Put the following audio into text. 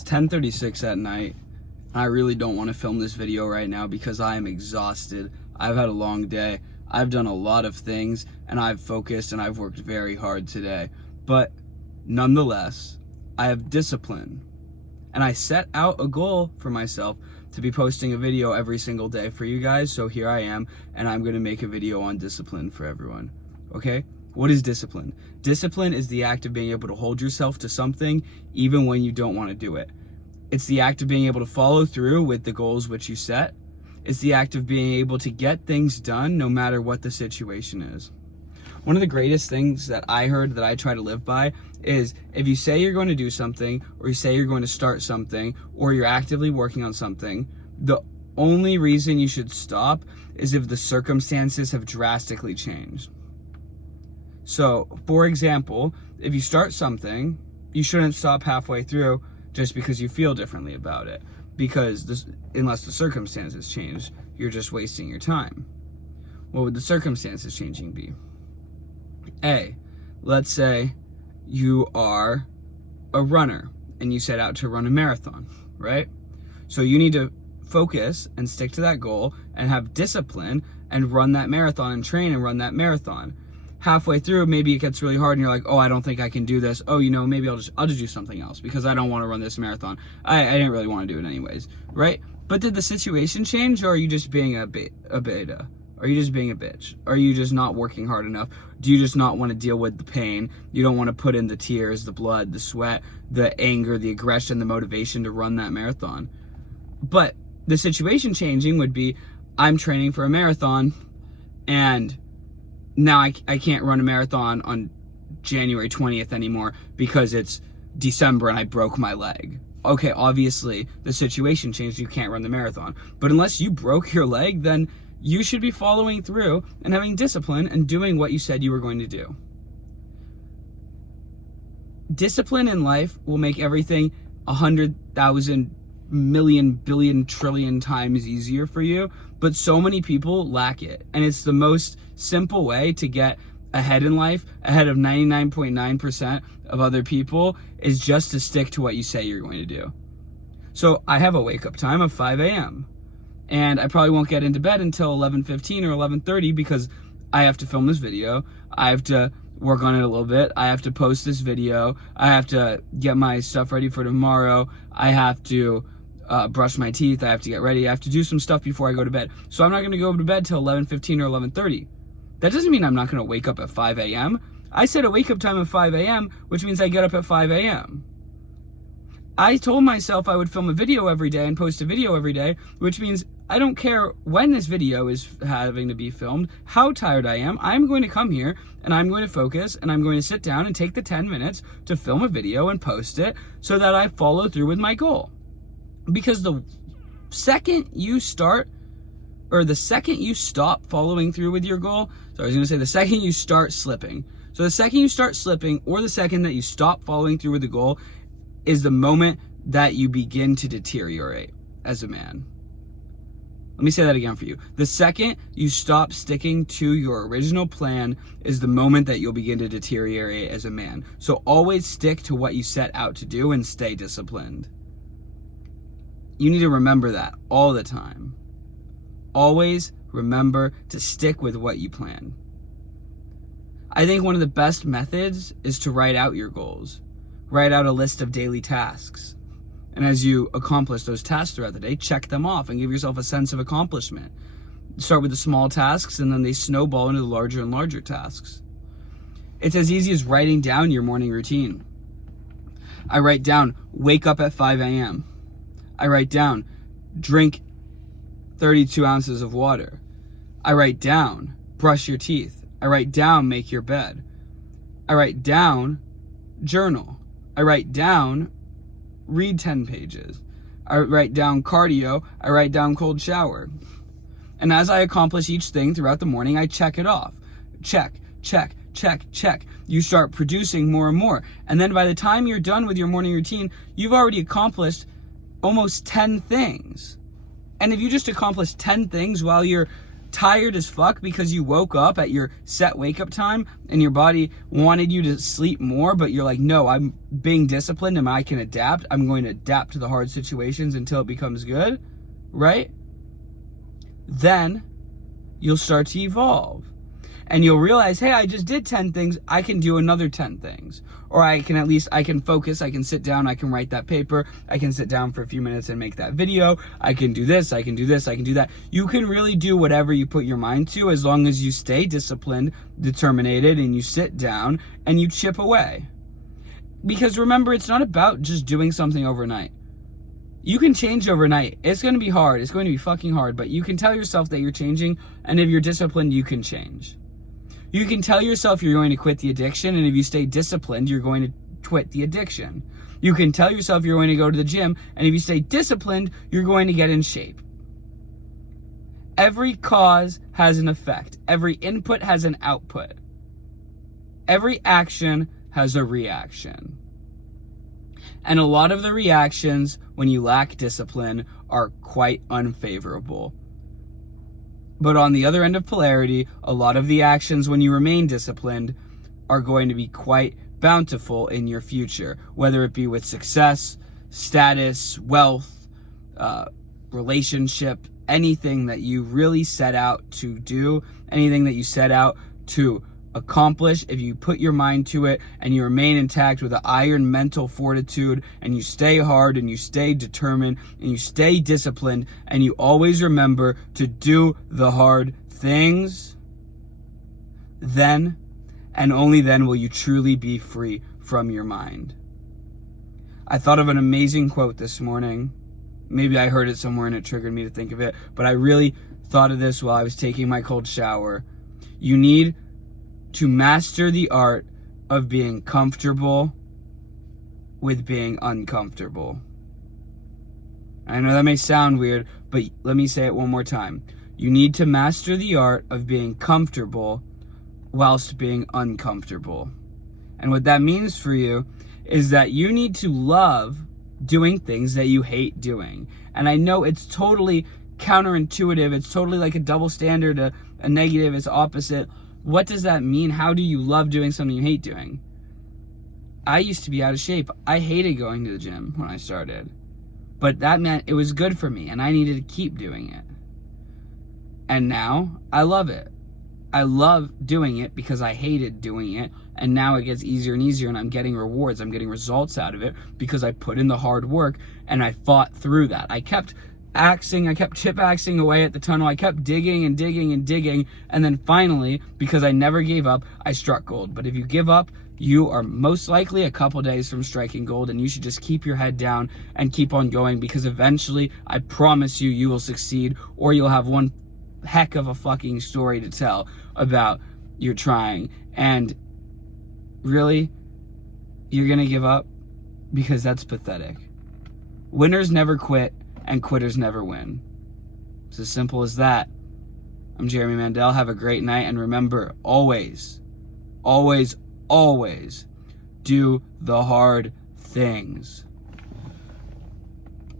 It's 10:36 at night. I really don't want to film this video right now because I am exhausted. I've had a long day. I've done a lot of things and I've focused and I've worked very hard today. But nonetheless, I have discipline. And I set out a goal for myself to be posting a video every single day for you guys. So here I am, and I'm going to make a video on discipline for everyone. Okay? What is discipline? Discipline is the act of being able to hold yourself to something even when you don't want to do it. It's the act of being able to follow through with the goals which you set. It's the act of being able to get things done no matter what the situation is. One of the greatest things that I heard that I try to live by is if you say you're going to do something, or you say you're going to start something, or you're actively working on something, the only reason you should stop is if the circumstances have drastically changed. So, for example, if you start something, you shouldn't stop halfway through just because you feel differently about it. Because unless the circumstances change, you're just wasting your time. What would the circumstances changing be? A, let's say you are a runner and you set out to run a marathon, right? So you need to focus and stick to that goal and have discipline and run that marathon and train and run that marathon. Halfway through, maybe it gets really hard and you're like, oh, I don't think I can do this. Oh, maybe I'll just do something else because I don't want to run this marathon. I didn't really want to do it anyways, right? But did the situation change, or are you just being a beta? Are you just being a bitch? Are you just not working hard enough? Do you just not want to deal with the pain? You don't want to put in the tears, the blood, the sweat, the anger, the aggression, the motivation to run that marathon. But the situation changing would be, I'm training for a marathon and now I can't run a marathon on January 20th anymore because it's December and I broke my leg. Okay, obviously the situation changed, you can't run the marathon. But unless you broke your leg, then you should be following through and having discipline and doing what you said you were going to do. Discipline in life will make everything 100,000 million billion trillion times easier for you, but so many people lack it. And it's the most simple way to get ahead in life, ahead of 99.9% of other people, is just to stick to what you say you're going to do. So I have a wake up time of 5 a.m. and I probably won't get into bed until 11:15 or 11:30 because I have to film this video. I have to work on it a little bit. I have to post this video. I have to get my stuff ready for tomorrow. I have to brush my teeth. I have to get ready. I have to do some stuff before I go to bed. So I'm not going to go to bed till 11:15 or 11:30. That doesn't mean I'm not going to wake up at 5 a.m. I set a wake up time of 5 a.m., which means I get up at 5 a.m. I told myself I would film a video every day and post a video every day, which means I don't care when this video is having to be filmed, how tired I am. I'm going to come here and I'm going to focus and I'm going to sit down and take the 10 minutes to film a video and post it so that I follow through with my goal. Because the second you stop following through with your goal, the second you start slipping. So the second you start slipping, or the second that you stop following through with the goal, is the moment that you begin to deteriorate as a man. Let me say that again for you. The second you stop sticking to your original plan is the moment that you'll begin to deteriorate as a man. So always stick to what you set out to do and stay disciplined. You need to remember that all the time. Always remember to stick with what you plan. I think one of the best methods is to write out your goals. Write out a list of daily tasks. And as you accomplish those tasks throughout the day, check them off and give yourself a sense of accomplishment. Start with the small tasks and then they snowball into the larger and larger tasks. It's as easy as writing down your morning routine. I write down, wake up at 5 a.m. I write down, drink 32 ounces of water. I write down, brush your teeth. I write down, make your bed. I write down, journal. I write down, read 10 pages. I write down cardio. I write down cold shower. And as I accomplish each thing throughout the morning, I check it off. Check, check, check, check. You start producing more and more. And then by the time you're done with your morning routine, you've already accomplished almost 10 things. And if you just accomplish 10 things while you're tired as fuck because you woke up at your set wake up time and your body wanted you to sleep more, but you're like, no, I'm being disciplined and I can adapt. I'm going to adapt to the hard situations until it becomes good, right? Then you'll start to evolve. And you'll realize, hey, I just did 10 things. I can do another 10 things. Or I can focus, I can sit down, I can write that paper, I can sit down for a few minutes and make that video. I can do this, I can do this, I can do that. You can really do whatever you put your mind to as long as you stay disciplined, determined, and you sit down and you chip away. Because remember, it's not about just doing something overnight. You can change overnight. It's going to be hard. It's going to be fucking hard, but you can tell yourself that you're changing, and if you're disciplined, you can change. You can tell yourself you're going to quit the addiction, and if you stay disciplined, you're going to quit the addiction. You can tell yourself you're going to go to the gym, and if you stay disciplined, you're going to get in shape. Every cause has an effect. Every input has an output. Every action has a reaction. And a lot of the reactions when you lack discipline are quite unfavorable. But on the other end of polarity, a lot of the actions when you remain disciplined are going to be quite bountiful in your future, whether it be with success, status, wealth, relationship, anything that you really set out to do, anything that you set out to accomplish. If you put your mind to it and you remain intact with an iron mental fortitude and you stay hard and you stay determined and you stay disciplined and you always remember to do the hard things, then and only then will you truly be free from your mind. I thought of an amazing quote this morning. Maybe I heard it somewhere and it triggered me to think of it, but I really thought of this while I was taking my cold shower. You need to master the art of being comfortable with being uncomfortable. I know that may sound weird, but let me say it one more time. You need to master the art of being comfortable whilst being uncomfortable. And what that means for you is that you need to love doing things that you hate doing. And I know it's totally counterintuitive. It's totally like a double standard, a negative, it's opposite. What does that mean? How do you love doing something you hate doing? I used to be out of shape. I hated going to the gym when I started. But that meant it was good for me and I needed to keep doing it. And now I love it. I love doing it because I hated doing it. And now it gets easier and easier and I'm getting rewards. I'm getting results out of it because I put in the hard work and I fought through that. I kept chip axing away at the tunnel. I kept digging and digging and digging. And then finally, because I never gave up, I struck gold. But if you give up, you are most likely a couple days from striking gold, and you should just keep your head down and keep on going, because eventually, I promise you, you will succeed, or you'll have one heck of a fucking story to tell about your trying. And really, you're gonna give up? Because that's pathetic. Winners never quit, and quitters never win. It's as simple as that. I'm Jeremy Mandel. Have a great night, and remember, always, always, always do the hard things.